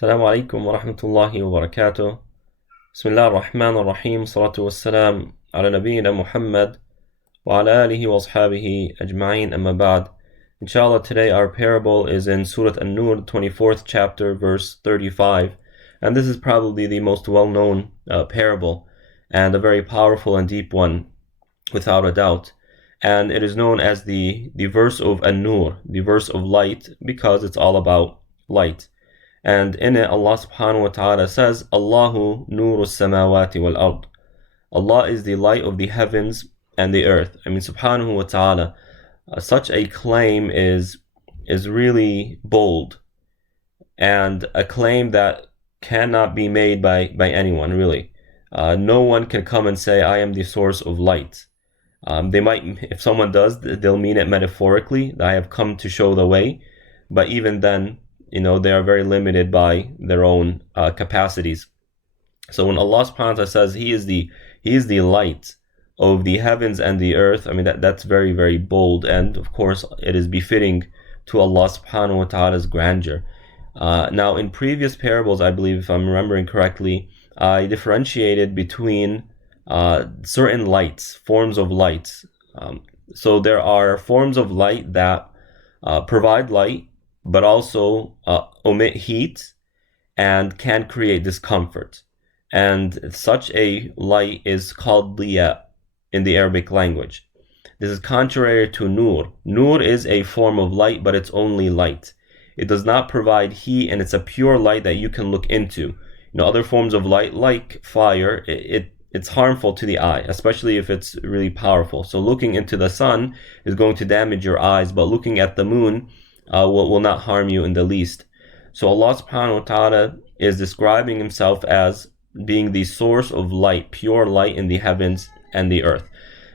السلام عليكم ورحمة الله وبركاته. بسم الله الرحمن الرحيم. صلاة والسلام على نبينا Muhammad وعلى آله وأصحابه أجمعين. أما بعد. Inshallah, today our parable is in Surah An-Nur, 24th chapter, verse 35. And this is probably the most well-known parable and a very powerful and deep one, without a doubt. And it is known as the verse of An-Nur, the verse of light, because it's all about light. And in it, Allah subhanahu wa ta'ala says, Allahu nuru samawati wal ard. Allah is the light of the heavens and the earth. I mean, subhanahu wa ta'ala, such a claim is really bold, and a claim that cannot be made by anyone, really. No one can come and say, I am the source of light. They might, if someone does, they'll mean it metaphorically, that I have come to show the way. But even then, they are very limited by their own capacities. So when Allah subhanahu wa ta'ala says He is the light of the heavens and the earth, I mean that's very, very bold, and of course it is befitting to Allah subhanahu wa ta'ala's grandeur. Now, in previous parables, I believe, if I'm remembering correctly, I differentiated between certain lights, forms of lights. So there are forms of light that provide light, but also omit heat and can create discomfort. And such a light is called diya in the Arabic language. This is contrary to nur. Nur is a form of light, but it's only light. It does not provide heat, and it's a pure light that you can look into. Other forms of light, like fire, it's harmful to the eye, especially if it's really powerful. So looking into the sun is going to damage your eyes, but looking at the moon will not harm you in the least. So Allah subhanahu wa ta'ala is describing Himself as being the source of light, pure light in the heavens and the earth.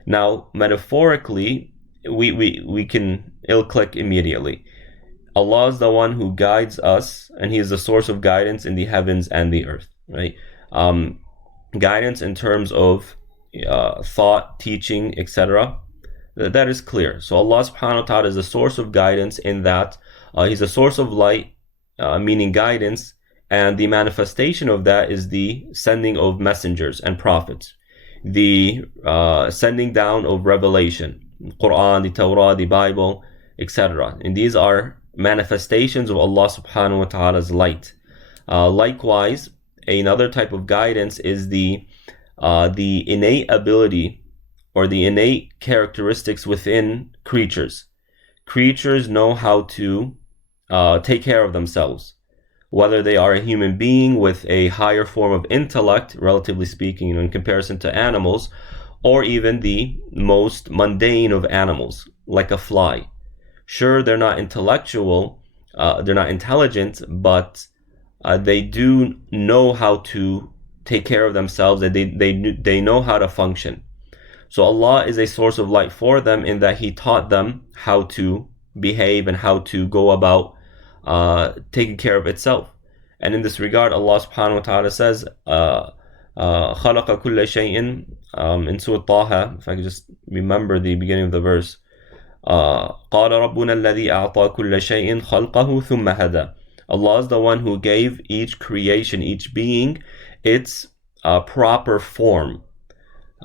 Now, metaphorically, we can ill-click immediately. Allah is the one who guides us, and He is the source of guidance in the heavens and the earth, right? Guidance in terms of thought, teaching, etc. That is clear. So Allah subhanahu wa ta'ala is the source of guidance in that He's a source of light, meaning guidance, and the manifestation of that is the sending of messengers and prophets, the sending down of revelation, Quran, the Torah, the Bible, etc. And these are manifestations of Allah subhanahu wa ta'ala's light. Likewise, another type of guidance is the innate ability or the innate characteristics within creatures. Creatures know how to take care of themselves, whether they are a human being with a higher form of intellect, relatively speaking, in comparison to animals, or even the most mundane of animals, like a fly. Sure, they're not intellectual, they're not intelligent, but they do know how to take care of themselves, and they know how to function. So Allah is a source of light for them in that He taught them how to behave and how to go about taking care of itself. And in this regard, Allah subhanahu wa ta'ala says, خَلَقَ كُلَّ شَيْءٍ in Surah Taha, if I could just remember the beginning of the verse, قَالَ رَبُّنَا الَّذِي أَعْطَى كُلَّ شَيْءٍ خَلْقَهُ ثُمَّ هَدَى. Allah is the one who gave each creation, each being, its proper form.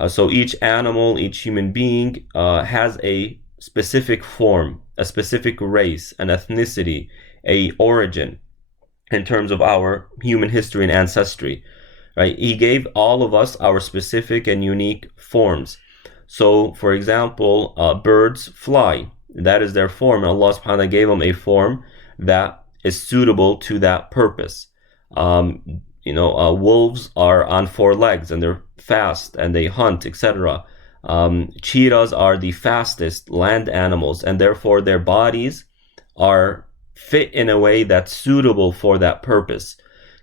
So each animal, each human being has a specific form, a specific race, an ethnicity, a origin in terms of our human history and ancestry, right? He gave all of us our specific and unique forms. So, for example, birds fly. That is their form. Allah subhanahu wa ta'ala gave them a form that is suitable to that purpose. Wolves are on four legs and they're fast and they hunt, etc. Cheetahs are the fastest land animals, and therefore their bodies are fit in a way that's suitable for that purpose.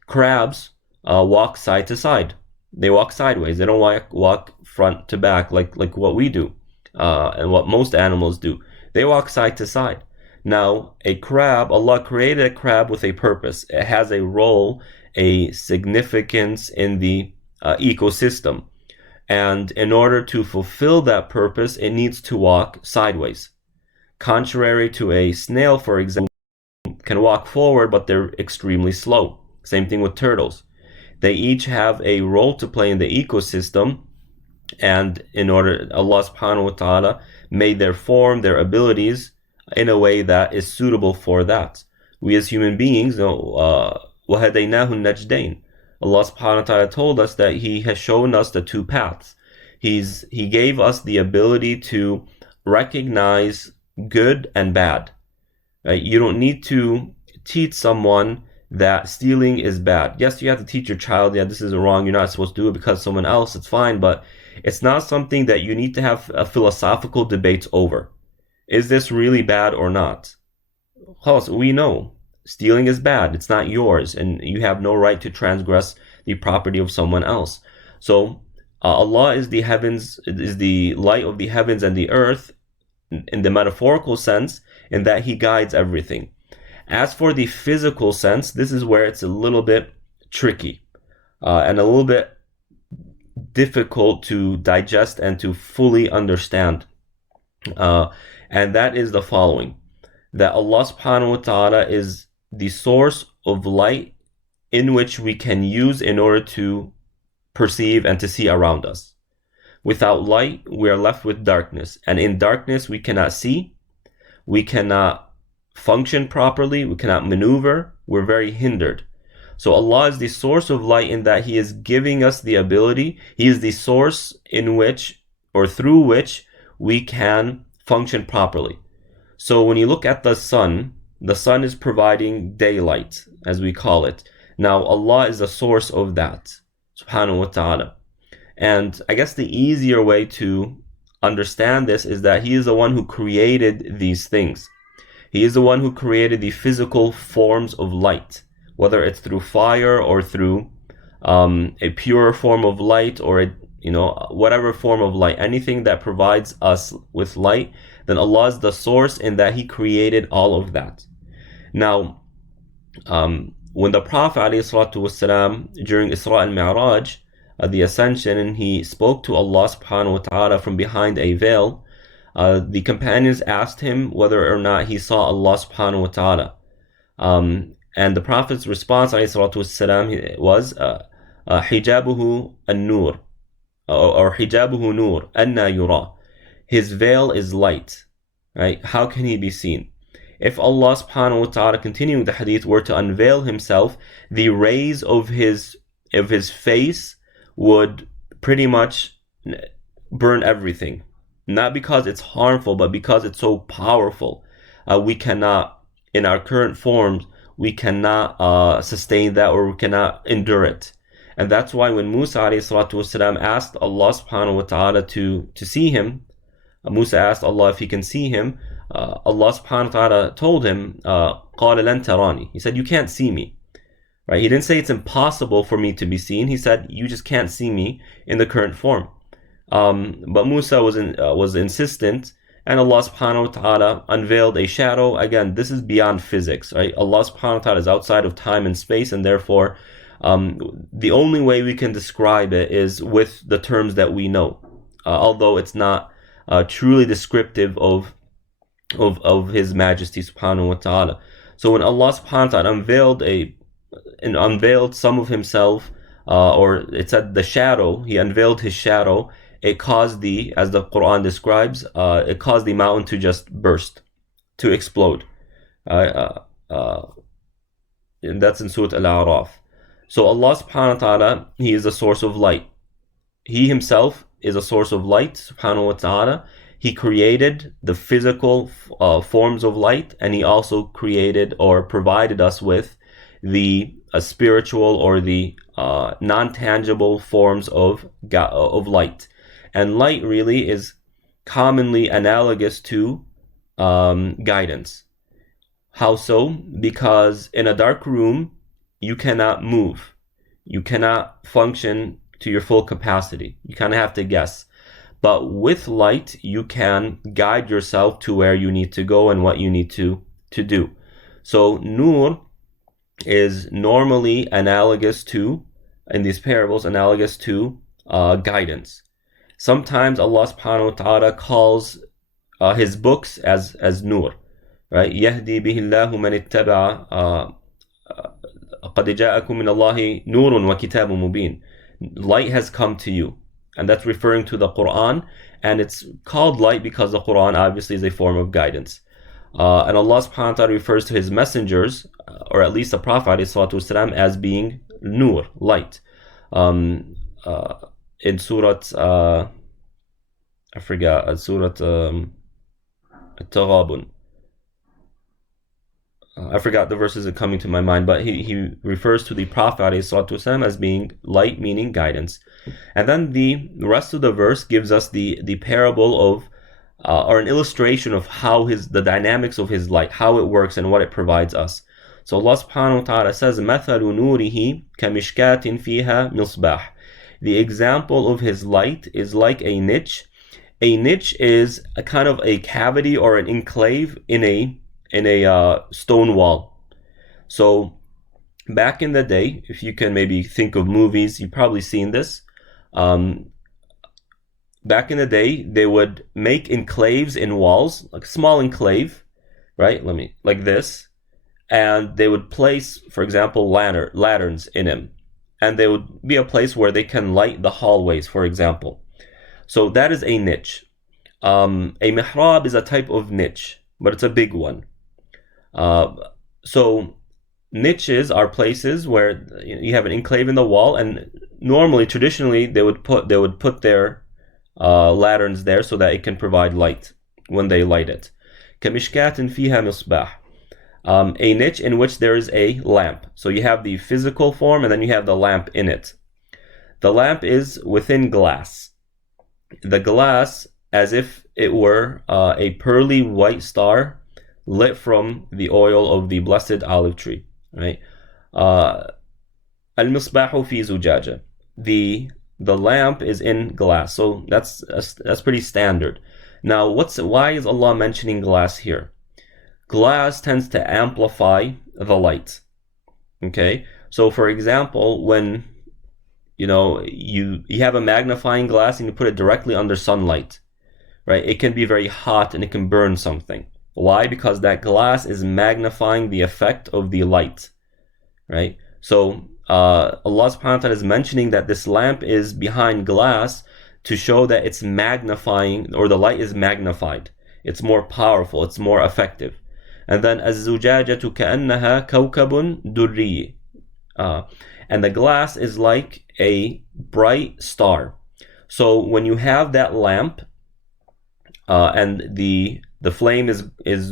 Crabs walk side to side. They walk sideways. They don't walk front to back like what we do and what most animals do. They walk side to side. Now, a crab, Allah created a crab with a purpose. It has a role, a significance in the ecosystem. And in order to fulfill that purpose, it needs to walk sideways. Contrary to a snail, for example, can walk forward, but they're extremely slow. Same thing with turtles. They each have a role to play in the ecosystem, and in order, Allah subhanahu wa ta'ala made their form, their abilities in a way that is suitable for that. We as human beings know, وَهَدَيْنَاهُ النَّجْدَيْنِ. Allah subhanahu wa ta'ala told us that He has shown us the two paths. He gave us the ability to recognize good and bad. Right? You don't need to teach someone that stealing is bad. Yes, you have to teach your child, yeah, this is wrong, you're not supposed to do it because someone else, it's fine, but it's not something that you need to have a philosophical debates over. Is this really bad or not? We know stealing is bad. It's not yours, and you have no right to transgress the property of someone else. So Allah is the heavens, is the light of the heavens and the earth in the metaphorical sense, in that He guides everything. As for the physical sense, this is where it's a little bit tricky and a little bit difficult to digest and to fully understand. And that is the following: that Allah subhanahu wa ta'ala is the source of light in which we can use in order to perceive and to see around us. Without light, we are left with darkness. And in darkness, we cannot see, we cannot function properly, we cannot maneuver, we're very hindered. So Allah is the source of light in that He is giving us the ability. He is the source in which, or through which, we can function properly. So when you look at the sun is providing daylight, as we call it. Now Allah is the source of that, subhanahu wa ta'ala. And I guess the easier way to understand this is that He is the one who created these things. He is the one who created the physical forms of light, whether it's through fire or through a pure form of light, or whatever form of light, anything that provides us with light, then Allah is the source in that He created all of that. Now, when the Prophet ﷺ, during Isra al-Mi'raj, the ascension, and he spoke to Allah subhanahu wa ta'ala from behind a veil, the companions asked him whether or not he saw Allah subhanahu wa ta'ala. And the Prophet's response ﷺ was hijabuhu an-nur, or hijabuhu nur, anna yura. His veil is light, right? How can He be seen? If Allah subhanahu wa ta'ala, continuing the hadith, were to unveil Himself, the rays of his face would pretty much burn everything. Not because it's harmful, but because it's so powerful. We cannot, in our current forms, we cannot sustain that, or we cannot endure it. And that's why when Musa ﷺ asked Allah subhanahu wa ta'ala to see him, Musa asked Allah if he can see him. Allah subhanahu wa ta'ala told him, قَالَ لَن تَرَانِي. He said, you can't see me. Right? He didn't say it's impossible for me to be seen. He said, you just can't see me in the current form. But Musa was insistent, and Allah subhanahu wa ta'ala unveiled a shadow. Again, this is beyond physics, right? Allah subhanahu wa ta'ala is outside of time and space, and therefore the only way we can describe it is with the terms that we know, although it's not truly descriptive of His Majesty subhanahu wa ta'ala. So when Allah subhanahu wa ta'ala unveiled some of Himself, or it said the shadow, He unveiled His shadow, it caused as the Quran describes, it caused the mountain to just burst, to explode. And that's in Surah Al-A'raf. So Allah subhanahu wa ta'ala, He is the source of light. He Himself is a source of light, subhanahu wa ta'ala. He created the physical forms of light, and He also created or provided us with the spiritual or the non-tangible forms of light. And light really is commonly analogous to guidance. How so? Because in a dark room, you cannot move. You cannot function to your full capacity. You kind of have to guess. But with light, you can guide yourself to where you need to go and what you need to do. So nur is normally analogous to, in these parables, analogous to guidance. Sometimes Allah subhanahu wa ta'ala calls His books as nur, right? يَهْدِي بِهِ اللَّهُ مَنِ اتَّبَعَ قَدْ جَاءَكُم مِّنَ اللَّهِ نُورٌ وَكِتَابٌ مُبِينٌ. Light has come to you. And that's referring to the Quran. And it's called light because the Quran obviously is a form of guidance. And Allah subhanahu wa ta'ala refers to his messengers, or at least the Prophet ﷺ, as being nur, light. In surah, I forgot, surah At-Taghabun. I forgot the verses are coming to my mind, but he refers to the Prophet ﷺ as being light, meaning guidance. And then the rest of the verse gives us the parable of, or an illustration of how the dynamics of his light, how it works and what it provides us. So Allah subhanahu wa ta'ala says, مَثَلُ نُورِهِ كَمِشْكَاتٍ فِيهَا مِصْبَاحٌ. The example of his light is like a niche. A niche is a kind of a cavity or an enclave in a stone wall. So back in the day, if you can maybe think of movies, you've probably seen this. Back in the day, they would make enclaves in walls, like a small enclave, right? Like this. And they would place, for example, lanterns in them. And they would be a place where they can light the hallways, for example. So that is a niche. A mihrab is a type of niche, but it's a big one. So niches are places where you have an enclave in the wall, and normally, traditionally, they would put their lanterns there so that it can provide light when they light it. كَمِشْكَاتٍ فِيهَا مِصْبَاحٌ. A niche in which there is a lamp. So you have the physical form, and then you have the lamp in it. The lamp is within glass. The glass, as if it were a pearly white star lit from the oil of the blessed olive tree, right? Al-misbahu fi zujaja. The lamp is in glass, so that's pretty standard. Now, why is Allah mentioning glass here? Glass tends to amplify the light. Okay, so for example, when you have a magnifying glass and you put it directly under sunlight, right? It can be very hot and it can burn something. Why? Because that glass is magnifying the effect of the light, right? So Allah subhanahu wa ta'ala is mentioning that this lamp is behind glass to show that it's magnifying, or the light is magnified. It's more powerful, it's more effective. And then az-zujajatu ka'annaha kawkabun durri. And the glass is like a bright star. So when you have that lamp and the flame is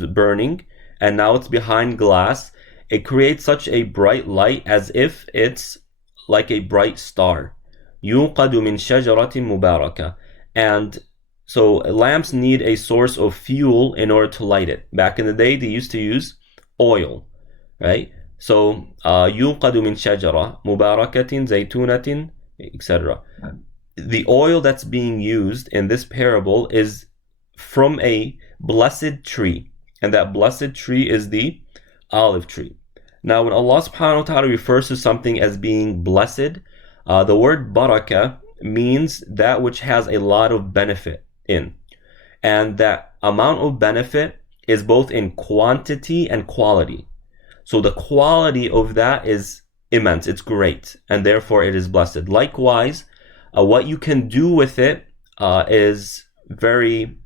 burning, and now it's behind glass, it creates such a bright light as if it's like a bright star. يُوقَدُ مِنْ شَجَرَةٍ مُبَارَكَةٍ. And so lamps need a source of fuel in order to light it. Back in the day, they used to use oil, right? So يُوقَدُ مِنْ شَجَرَةٍ مُبَارَكَةٍ زَيْتُونَةٍ, etc. The oil that's being used in this parable is from a blessed tree, and that blessed tree is the olive tree. Now, when Allah subhanahu wa ta'ala refers to something as being blessed, the word barakah means that which has a lot of benefit in. And that amount of benefit is both in quantity and quality. So the quality of that is immense, it's great, and therefore it is blessed. Likewise, what you can do with it is very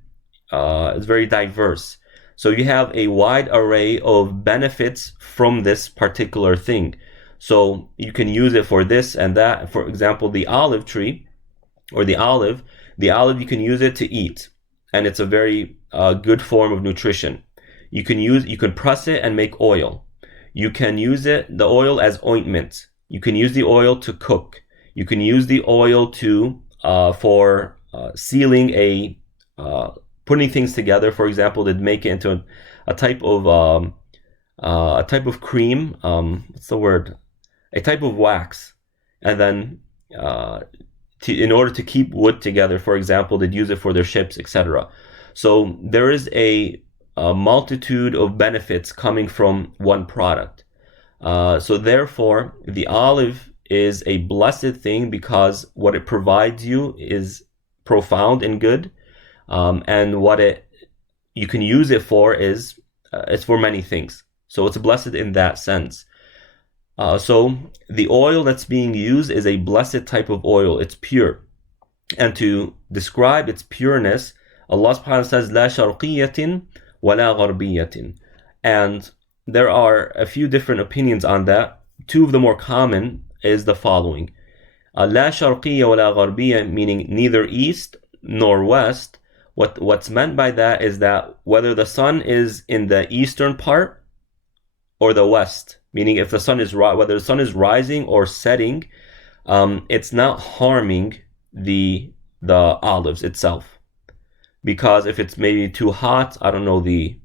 diverse. So you have a wide array of benefits from this particular thing. So you can use it for this and that. For example, the olive tree, or the olive you can use it to eat, and it's a very good form of nutrition. You can press it and make oil. You can use the oil as ointment. You can use the oil to cook. You can use the oil for sealing putting things together. For example, to make it into a type of cream. What's the word? A type of wax, and then in order to keep wood together, for example, they'd use it for their ships, etc. So there is a multitude of benefits coming from one product. So therefore, the olive is a blessed thing because what it provides you is profound and good, and what you can use it for is it's for many things. So it's blessed in that sense. So the oil that's being used is a blessed type of oil. It's pure. And to describe its pureness, Allah subhanahu wa ta'ala says, La sharqiyatin wa la gharbiyatin. And there are a few different opinions on that. Two of the more common is the following. La sharqiyya wa la gharbiyya, meaning neither east nor west. What's meant by that is that whether the sun is in the eastern part or the west, meaning if the sun is whether the sun is rising or setting, it's not harming the olives itself. Because if it's maybe too hot, I don't know the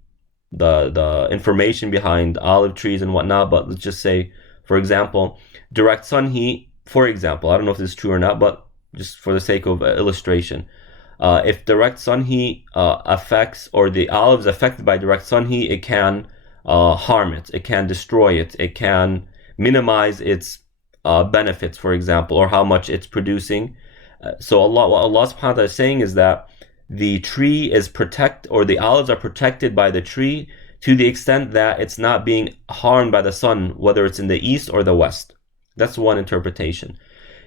information behind olive trees and whatnot, but let's just say, for example, direct sun heat, for example, I don't know if this is true or not, but just for the sake of illustration, if direct sun heat affects, or the olives affected by direct sun heat, it can harm it, it can destroy it, it can minimize its benefits, for example, or how much it's producing. So what Allah subhanahu wa ta'ala is saying is that the tree is or the olives are protected by the tree to the extent that it's not being harmed by the sun, whether it's in the east or the west. That's one interpretation.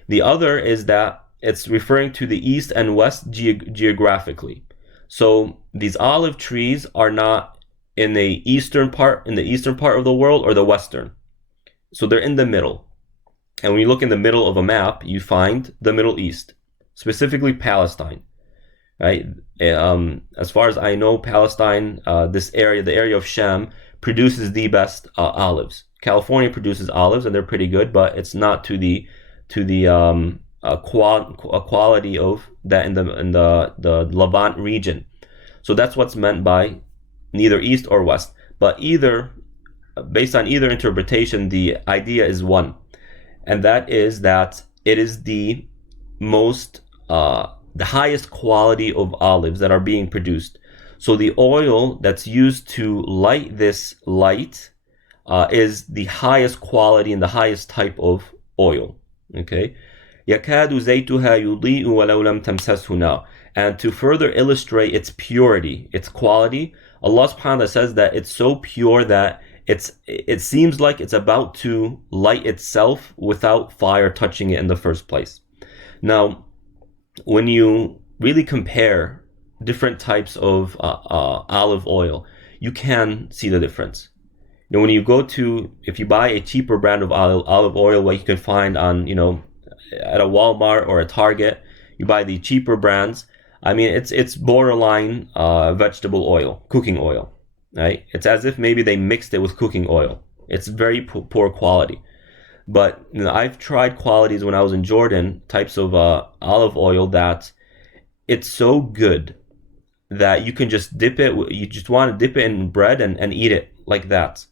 The other is that it's referring to the east and west geographically. So these olive trees are not in the eastern part of the world or the western. So they're in the middle. And when you look in the middle of a map, you find the Middle East, specifically Palestine. Right? As far as I know, Palestine, this area, the area of Sham, produces the best olives. California produces olives, and they're pretty good, but it's not to the quality of that in the Levant region. So that's what's meant by neither east or west. But based on either interpretation, the idea is one, and that is that it is the highest quality of olives that are being produced. So the oil that's used to light this light is the highest quality and the highest type of oil. Okay. يَكَادُ زَيْتُهَا يُضِيءُ وَلَوْ لَمْ تَمْسَسْهُ نَارٌ. And to further illustrate its purity, its quality, Allah subhanahu wa ta'ala says that it's so pure that it seems like it's about to light itself without fire touching it in the first place. Now, when you really compare different types of olive oil, you can see the difference. You know, when you if you buy a cheaper brand of olive oil, what you can find on, at a Walmart or a Target, you buy the cheaper brands. I mean, it's borderline vegetable oil, cooking oil, right? It's as if maybe they mixed it with cooking oil. It's very poor quality. But I've tried qualities when I was in Jordan, types of olive oil that it's so good that you can just dip it. You just want to dip it in bread and eat it like that,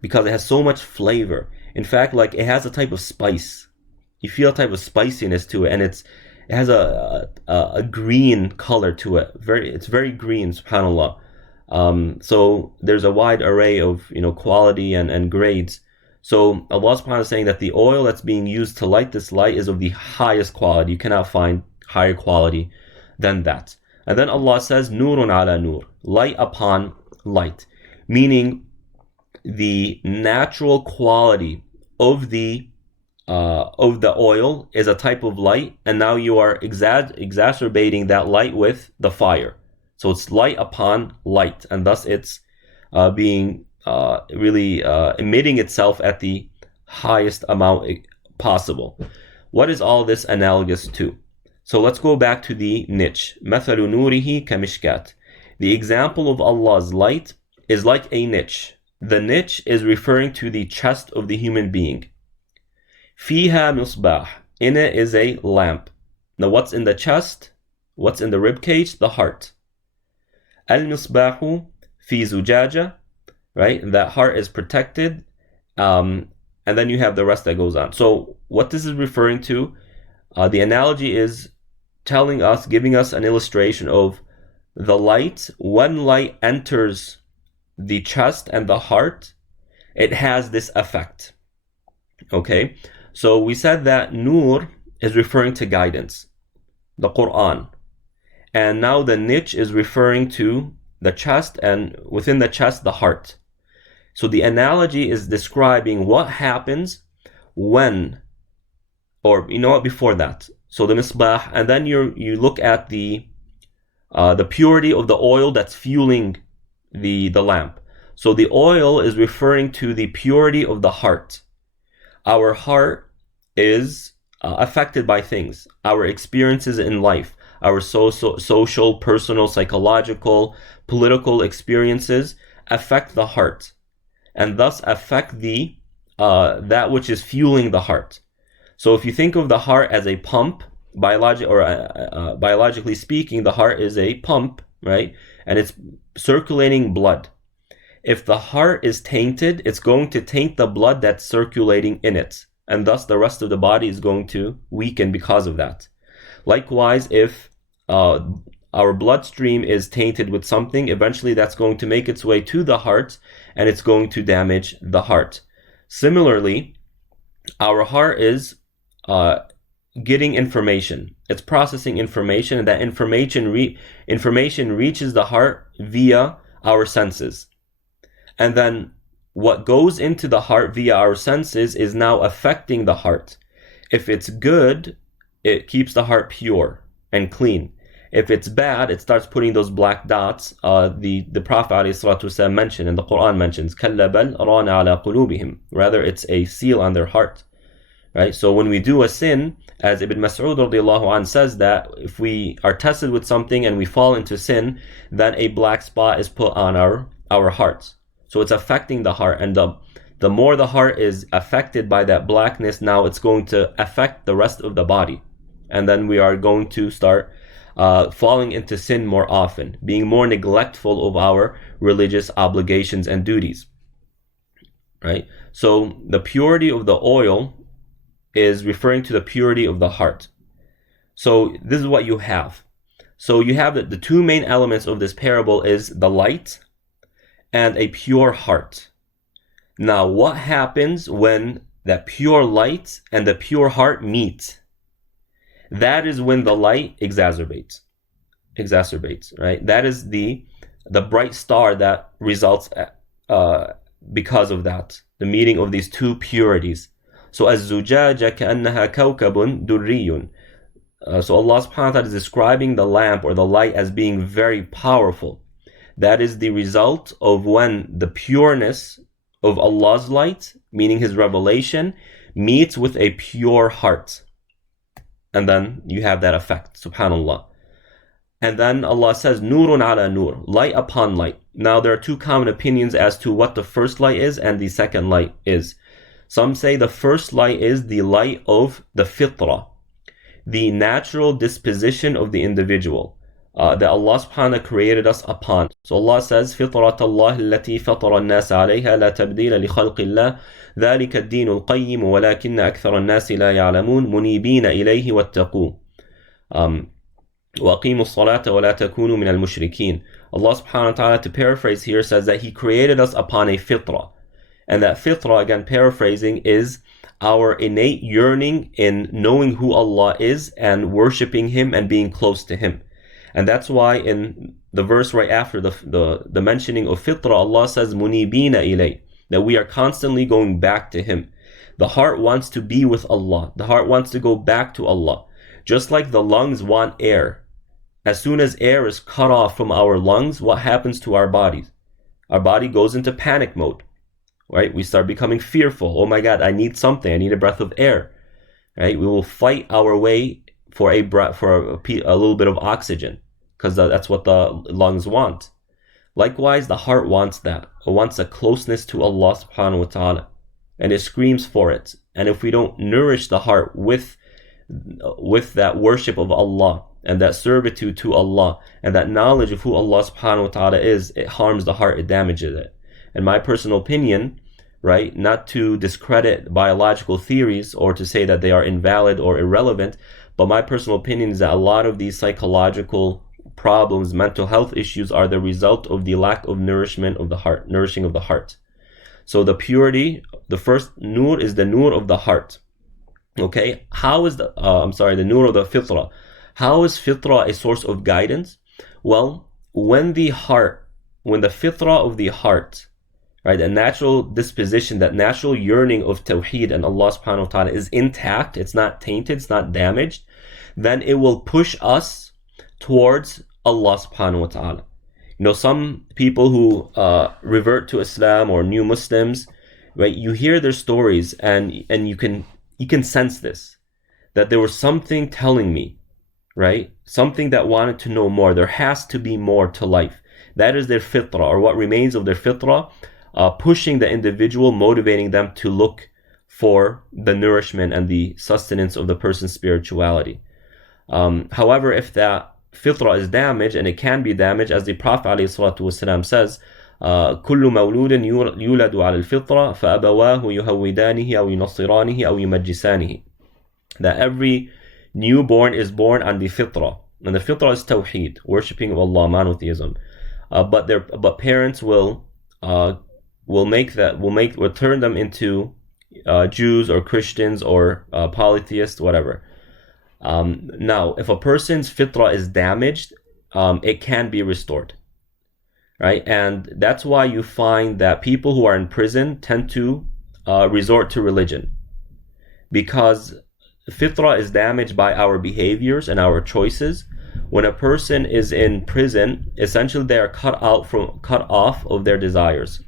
because it has so much flavor. In fact, like, it has a type of spice. You feel a type of spiciness to it, and it has a green color to it. It's very green, subhanAllah. So there's a wide array of quality and grades. So Allah subhanahu wa ta'ala is saying that the oil that's being used to light this light is of the highest quality. You cannot find higher quality than that. And then Allah says, Nurun ala nur, light upon light, meaning the natural quality of the oil is a type of light, and now you are exacerbating that light with the fire. So it's light upon light, and thus it's being really emitting itself at the highest amount possible. What is all this analogous to? So let's go back to the niche. مَثَلُ نُورِهِ كَمِشْكَاتٍ. The example of Allah's light is like a niche. The niche is referring to the chest of the human being. فِيهَا مِصْبَاحٌ. In it is a lamp. Now what's in the chest? What's in the rib cage? The heart. الْمِصْبَاحُ فِي زُجَاجَةٍ. Right? That heart is protected. And then you have the rest that goes on. So what this is referring to, the analogy is giving us an illustration of the light. When light enters the chest and the heart, it has this effect. Okay? So we said that Nur is referring to guidance, the Quran. And now the niche is referring to the chest, and within the chest, the heart. So the analogy is describing what happens when, or you know what, before that. So the misbah, and then you look at the purity of the oil that's fueling the lamp. So the oil is referring to the purity of the heart. Our heart is affected by things, our experiences in life, our social, personal, psychological, political experiences affect the heart, and thus affect the that which is fueling the heart. So if you think of the heart as a pump, biologically speaking, the heart is a pump, right? And it's circulating blood. If the heart is tainted, it's going to taint the blood that's circulating in it, and thus the rest of the body is going to weaken because of that. Likewise, if our bloodstream is tainted with something, eventually that's going to make its way to the heart, and it's going to damage the heart. Similarly, our heart is getting information. It's processing information, and that information reaches the heart via our senses. And then what goes into the heart via our senses is now affecting the heart. If it's good, it keeps the heart pure and clean. If it's bad, it starts putting those black dots. The Prophet ﷺ mentioned, and the Quran mentions, كَلَّا بَلْ رَانَ عَلَى قُلُوبِهِمْ. Rather, it's a seal on their heart. Right? So when we do a sin, as Ibn Mas'ud radiallahu anh says, that if we are tested with something and we fall into sin, then a black spot is put on our hearts. So it's affecting the heart, and the more the heart is affected by that blackness, now it's going to affect the rest of the body. And then we are going to start falling into sin more often, being more neglectful of our religious obligations and duties. Right? So the purity of the oil is referring to the purity of the heart. So this is what you have. So you have the two main elements of this parable is the light and a pure heart. Now, what happens when that pure light and the pure heart meet? That is when the light exacerbates, right? That is the bright star that results because of that, the meeting of these two purities. So الزجاجة كأنها كوكب دري. So Allah subhanahu wa ta'ala is describing the lamp or the light as being very powerful. That is the result of when the pureness of Allah's light, meaning His revelation, meets with a pure heart. And then you have that effect, subhanallah. And then Allah says, Nurun ala nur, light upon light. Now there are two common opinions as to what the first light is and the second light is. Some say the first light is the light of the fitrah, the natural disposition of the individual that Allah subhanahu wa ta'ala created us upon. So Allah says, فِطْرَةَ اللَّهِ الَّتِي فَطَرَ النَّاسَ عَلَيْهَا لَا تَبْدِيلَ لِخَلْقِ اللَّهِ ذَلِكَ الدِّينُ الْقَيِّمُ وَلَكِنَّ أَكْثَرَ النَّاسِ لَا يَعْلَمُونَ مُنِيبِينَ إِلَيْهِ وَاتَّقُوهُ وَأَقِيمُوا الصَّلَاةَ وَلَا تَكُونُوا مِنَ الْمُشْرِكِينَ. Allah subhanahu wa ta'ala, to paraphrase here, says that He created us upon a fitrah. And that fitrah, again paraphrasing, is our innate yearning in knowing who Allah is and worshipping Him and being close to Him. And that's why in the verse right after the mentioning of fitrah, Allah says, munibina ilay, that we are constantly going back to Him. The heart wants to be with Allah. The heart wants to go back to Allah. Just like the lungs want air. As soon as air is cut off from our lungs, what happens to our bodies? Our body goes into panic mode. Right? We start becoming fearful. Oh my God, I need something. I need a breath of air. Right? We will fight our way for a little bit of oxygen, because that's what the lungs want. Likewise, the heart wants that. It wants a closeness to Allah subhanahu wa ta'ala, and it screams for it. And if we don't nourish the heart with that worship of Allah and that servitude to Allah and that knowledge of who Allah subhanahu wa ta'ala is, it harms the heart, it damages it. In my personal opinion, right, not to discredit biological theories or to say that they are invalid or irrelevant, but my personal opinion is that a lot of these psychological problems, mental health issues, are the result of the lack of nourishment of the heart, nourishing of the heart. So the purity, the first nur is the nur of the heart. Okay, how is the nur of the fitrah? How is fitrah a source of guidance? Well, when the fitrah of the heart, right? The natural disposition, that natural yearning of tawheed and Allah subhanahu wa ta'ala is intact, it's not tainted, it's not damaged, then it will push us towards Allah subhanahu wa ta'ala. Some people who revert to Islam or new Muslims, right? You hear their stories and you can sense this, that there was something telling me, right? Something that wanted to know more. There has to be more to life. That is their fitrah, or what remains of their fitrah, pushing the individual, motivating them to look for the nourishment and the sustenance of the person's spirituality. However, if that fitrah is damaged, and it can be damaged, as the Prophet ﷺ says, كل مولود يولد على الفطرة فأبواه يهودانه أو ينصرانه أو يمجسانه. That every newborn is born on the fitrah, and the fitrah is tawheed, worshipping of Allah, monotheism. But parents will turn them into Jews or Christians or polytheists, whatever. Now, if a person's fitrah is damaged, it can be restored, right? And that's why you find that people who are in prison tend to resort to religion, because fitrah is damaged by our behaviors and our choices. When a person is in prison, essentially they are cut off of their desires.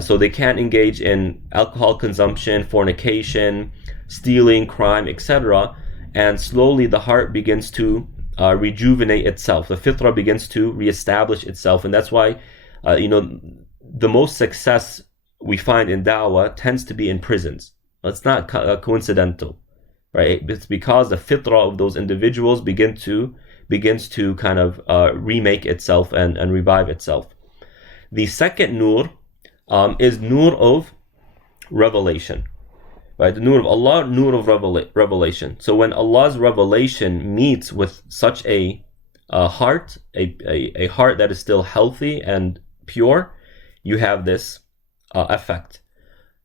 So they can't engage in alcohol consumption, fornication, stealing, crime, etc. And slowly the heart begins to rejuvenate itself. The fitrah begins to reestablish itself. And that's why, the most success we find in da'wah tends to be in prisons. It's not coincidental, right? It's because the fitrah of those individuals begins to kind of remake itself and revive itself. The second nur is nur of revelation, right? The nur of Allah, nur of revelation. So when Allah's revelation meets with such a heart, a heart that is still healthy and pure, you have this effect.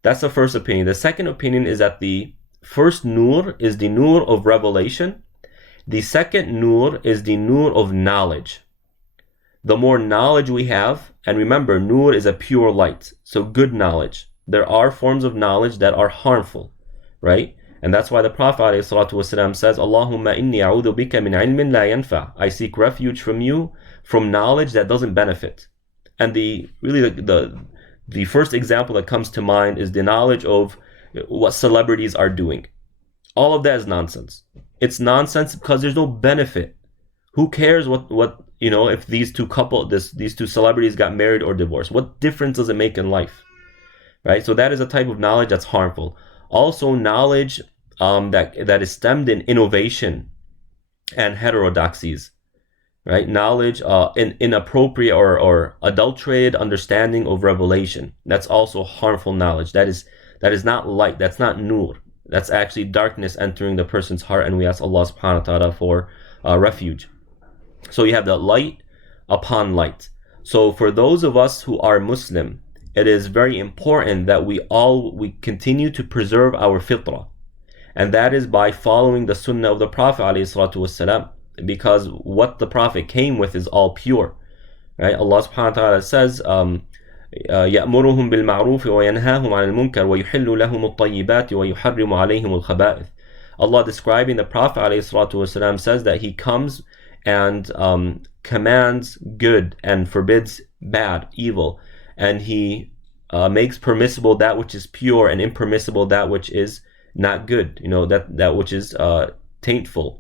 That's the first opinion. The second opinion is that the first nur is the nur of revelation. The second nur is the nur of knowledge. The more knowledge we have, and remember, nur is a pure light, so good knowledge. There are forms of knowledge that are harmful, right? And that's why the Prophet ﷺ says, Allahumma inni a'udhu bika min ilmin la yanfa. I seek refuge from you from knowledge that doesn't benefit. And the first example that comes to mind is the knowledge of what celebrities are doing. All of that is nonsense. It's nonsense because there's no benefit. Who cares what if these two celebrities got married or divorced? What difference does it make in life? Right? So that is a type of knowledge that's harmful. Also, knowledge that is stemmed in innovation and heterodoxies, right? Knowledge in inappropriate or adulterated understanding of revelation. That's also harmful knowledge. That is not light. That's not nur. That's actually darkness entering the person's heart, and we ask Allah subhanahu wa ta'ala for refuge. So you have the light upon light. So for those of us who are Muslim, it is very important that we continue to preserve our fitrah. And that is by following the sunnah of the Prophet ﷺ, because what the Prophet came with is all pure. Right? Allah subhanahu wa ta'ala says, يأمرهم بالمعروف وينهاهم عن المنكر ويحل لهم الطيبات ويحرم عليهم الخبائث. Allah, describing the Prophet ﷺ, says that he comes and commands good and forbids bad, evil, and he makes permissible that which is pure and impermissible that which is not good, that which is taintful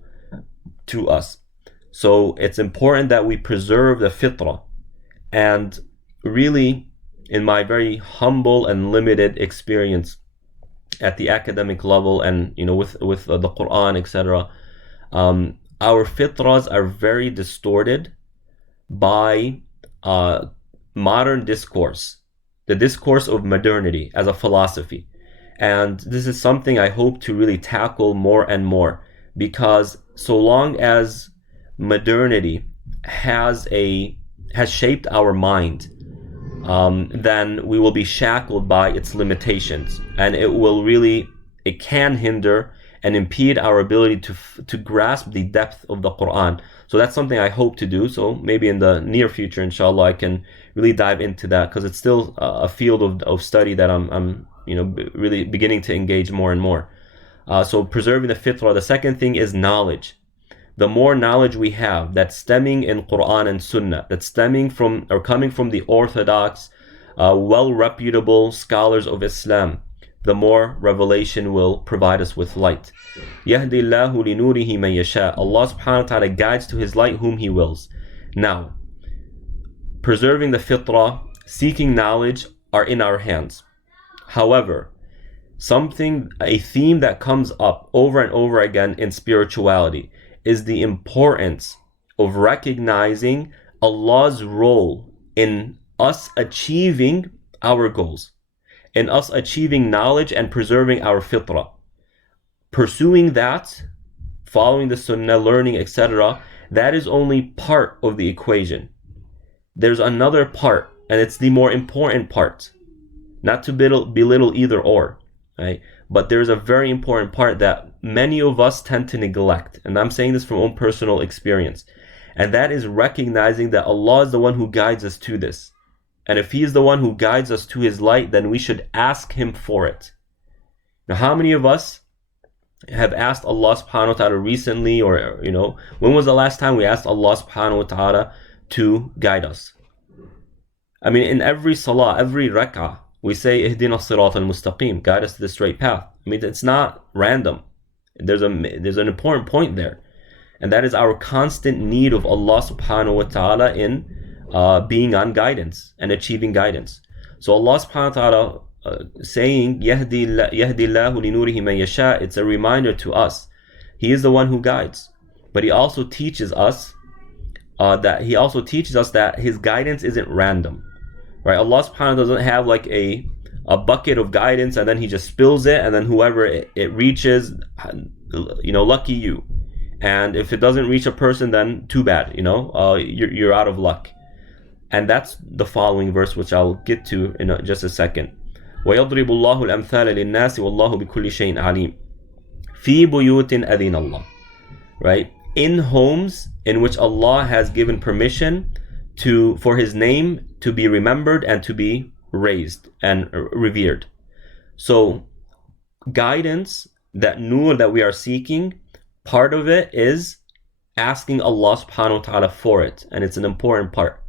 to us. So it's important that we preserve the fitrah. And really, in my very humble and limited experience at the academic level and with the Quran, etc., our fitrahs are very distorted by modern discourse, the discourse of modernity as a philosophy. And this is something I hope to really tackle more and more, because so long as modernity has shaped our mind, then we will be shackled by its limitations, and it can hinder and impede our ability to grasp the depth of the Quran. So that's something I hope to do. So maybe in the near future, inshallah, I can really dive into that, because it's still a field of study that I'm really beginning to engage more and more. So preserving the fitrah. The second thing is knowledge. The more knowledge we have that's stemming in Quran and Sunnah, that's stemming from or coming from the orthodox, well-reputable scholars of Islam, the more revelation will provide us with light. يَهْدِي اللَّهُ لِنُورِهِ مَن يَشَاءُ. Allah subhanahu wa ta'ala guides to His light whom He wills. Now, preserving the fitrah, seeking knowledge are in our hands. However, a theme that comes up over and over again in spirituality is the importance of recognizing Allah's role in us achieving our goals, in us achieving knowledge and preserving our fitrah. Pursuing that, following the sunnah, learning, etc., that is only part of the equation. There's another part, and it's the more important part. Not to belittle either or, right? But there's a very important part that many of us tend to neglect. And I'm saying this from own personal experience. And that is recognizing that Allah is the one who guides us to this. And if He is the one who guides us to His light, then we should ask Him for it. Now, how many of us have asked Allah subhanahu wa ta'ala recently, or, when was the last time we asked Allah subhanahu wa ta'ala to guide us? I mean, in every salah, every rak'ah, we say, Ihdina as-sirat al-mustaqim, guide us to the straight path. I mean, it's not random. There's an important point there. And that is our constant need of Allah subhanahu wa ta'ala in being on guidance and achieving guidance. So Allah subhanahu wa ta'ala saying, Yahdi Allahu li nurihi man yasha, it's a reminder to us. He is the one who guides. But He also teaches us that His guidance isn't random. Right? Allah subhanahu wa ta'ala doesn't have like a bucket of guidance and then He just spills it, and then whoever it reaches, lucky you. And if it doesn't reach a person, then too bad, you're out of luck. And that's the following verse, which I'll get to in just a second. وَيَضْرِبُ اللَّهُ الْأَمْثَالَ لِلنَّاسِ وَاللَّهُ بِكُلِّ شَيْءٍ عَلِيمٍ فِي بُيُوتٍ أَذِنَ اللَّهِ. Right? In homes in which Allah has given permission for His name to be remembered and to be raised and revered. So guidance, that nur that we are seeking, part of it is asking Allah subhanahu wa ta'ala for it, and it's an important part.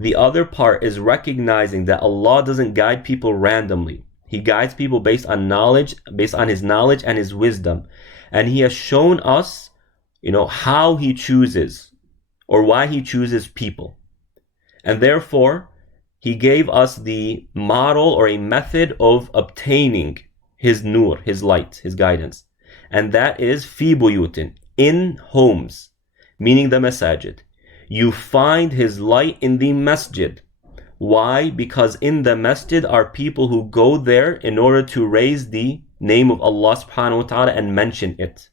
The other part is recognizing that Allah doesn't guide people randomly. He guides people based on knowledge, based on His knowledge and His wisdom. And He has shown us, how He chooses or why He chooses people. And therefore, He gave us the model or a method of obtaining His nur, His light, His guidance. And that is fi buyutin, in homes, meaning the masajid. You find His light in the masjid. Why? Because in the masjid are people who go there in order to raise the name of Allah subhanahu wa ta'ala and mention it.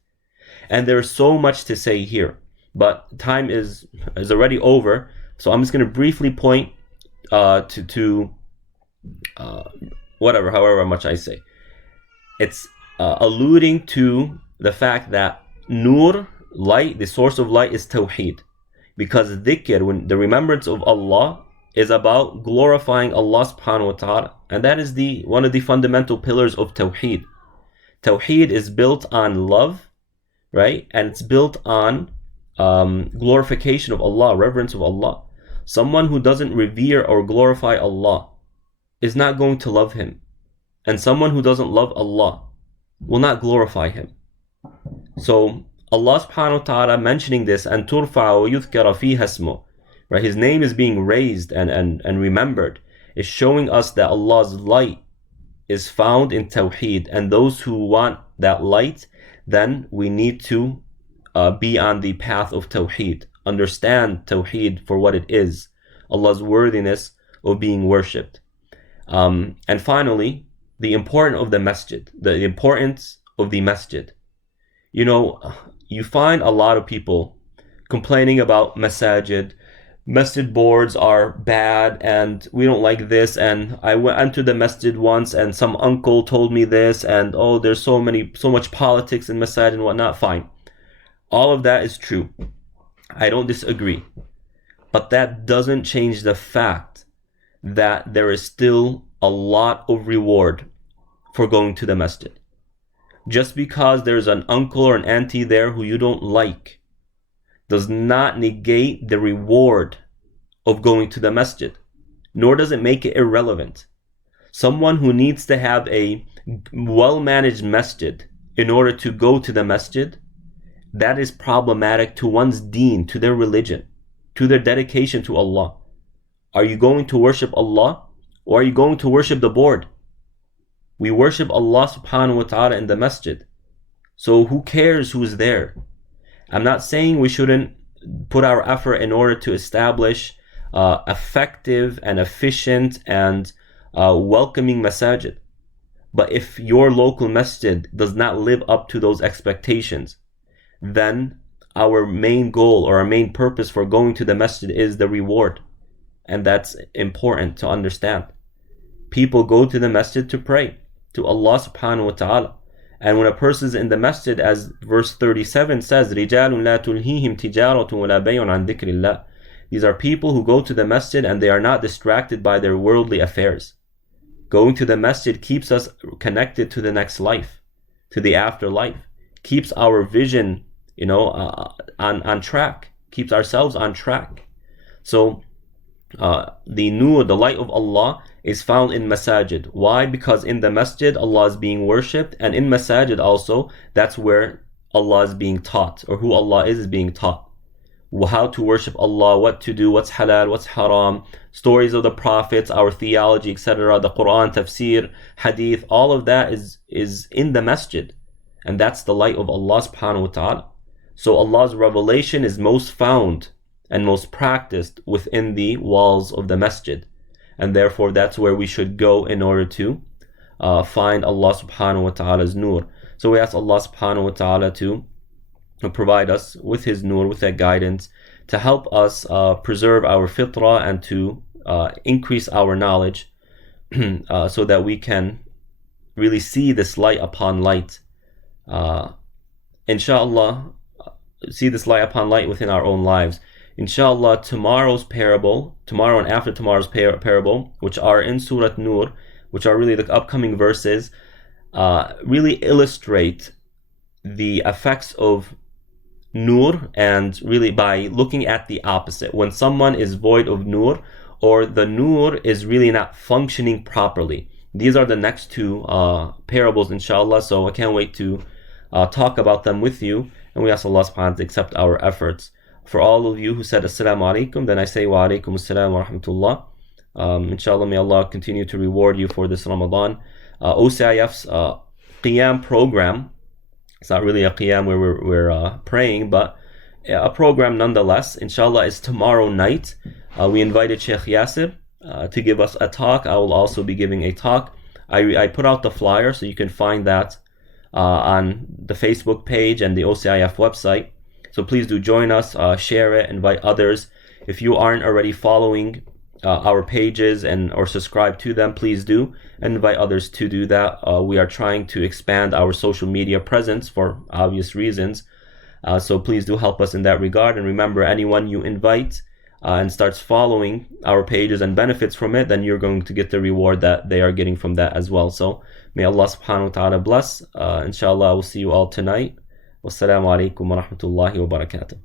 And there's so much to say here, but time is already over. So I'm just going to briefly point to however much I say. It's alluding to the fact that nur, light, the source of light, is tawheed. Because dhikr, when the remembrance of Allah, is about glorifying Allah subhanahu wa ta'ala. And that is one of the fundamental pillars of tawheed. Tawheed is built on love, right? And it's built on glorification of Allah, reverence of Allah. Someone who doesn't revere or glorify Allah is not going to love Him. And someone who doesn't love Allah will not glorify Him. So Allah subhanahu wa ta'ala mentioning this, and turfa wa yudhkara fiha ismuh, right? His name is being raised and remembered, is showing us that Allah's light is found in tawheed. And those who want that light, then we need to be on the path of tawheed. Understand tawheed for what it is, Allah's worthiness of being worshipped. And finally, the importance of the masjid, the importance of the masjid. You find a lot of people complaining about masajid, masjid boards are bad and we don't like this, and I went into the masjid once and some uncle told me this, and oh, there's so much politics in masjid and whatnot. Fine, all of that is true, I don't disagree, but that doesn't change the fact that there is still a lot of reward for going to the masjid. Just because there's an uncle or an auntie there who you don't like does not negate the reward of going to the masjid, nor does it make it irrelevant. Someone who needs to have a well-managed masjid in order to go to the masjid, that is problematic to one's deen, to their religion, to their dedication to Allah. Are you going to worship Allah, or are you going to worship the board? We worship Allah subhanahu wa ta'ala in the masjid. So who cares who's there? I'm not saying we shouldn't put our effort in order to establish effective and efficient and welcoming masajid. But if your local masjid does not live up to those expectations, then our main goal or our main purpose for going to the masjid is the reward. And that's important to understand. People go to the masjid to pray to Allah subhanahu wa ta'ala. And when a person is in the masjid, as verse 37 says, رِجَالٌ لَا تُلْهِيهِمْ تِجَارَةٌ وَلَا بَيْعٌ عَنْ ذِكْرِ اللَّهِ. These are people who go to the masjid and they are not distracted by their worldly affairs. Going to the masjid keeps us connected to the next life, to the afterlife, keeps our vision, on track, keeps ourselves on track. So the nur, the light of Allah, is found in masajid. Why? Because in the masjid Allah is being worshipped, and in masajid also, that's where Allah is being taught, or who Allah is being taught. How to worship Allah, what to do, what's halal, what's haram, stories of the prophets, our theology, etc., the Quran, tafsir, hadith, all of that is in the masjid. And that's the light of Allah subhanahu wa ta'ala. So Allah's revelation is most found and most practiced within the walls of the masjid. And therefore that's where we should go in order to find Allah subhanahu wa ta'ala's nur. So we ask Allah subhanahu wa ta'ala to provide us with His nur, with that guidance, to help us preserve our fitrah and to increase our knowledge so that we can really see this light upon light. Inshallah, see this light upon light within our own lives. Inshallah, tomorrow and after tomorrow's parable, which are in Surah Nur, which are really the upcoming verses, really illustrate the effects of nur, and really by looking at the opposite. When someone is void of nur, or the nur is really not functioning properly. These are the next two parables, inshallah. So I can't wait to talk about them with you. And we ask Allah subhanahu wa ta'ala to accept our efforts. For all of you who said Assalamu alaikum, then I say Wa alaikum assalam wa rahmatullah. Inshallah, may Allah continue to reward you for this Ramadan. OCIF's Qiyam program, it's not really a Qiyam where we're praying, but a program nonetheless, inshallah, is tomorrow night. We invited Sheikh Yasir to give us a talk. I will also be giving a talk. I put out the flyer, so you can find that on the Facebook page and the OCIF website. So please do join us, share it, invite others. If you aren't already following our pages or subscribe to them, please do, and invite others to do that. We are trying to expand our social media presence for obvious reasons. So please do help us in that regard. And remember, anyone you invite and starts following our pages and benefits from it, then you're going to get the reward that they are getting from that as well. So may Allah subhanahu wa ta'ala bless. Inshallah, I will see you all tonight. Wassalamu alaikum wa rahmatullahi wa barakatuh.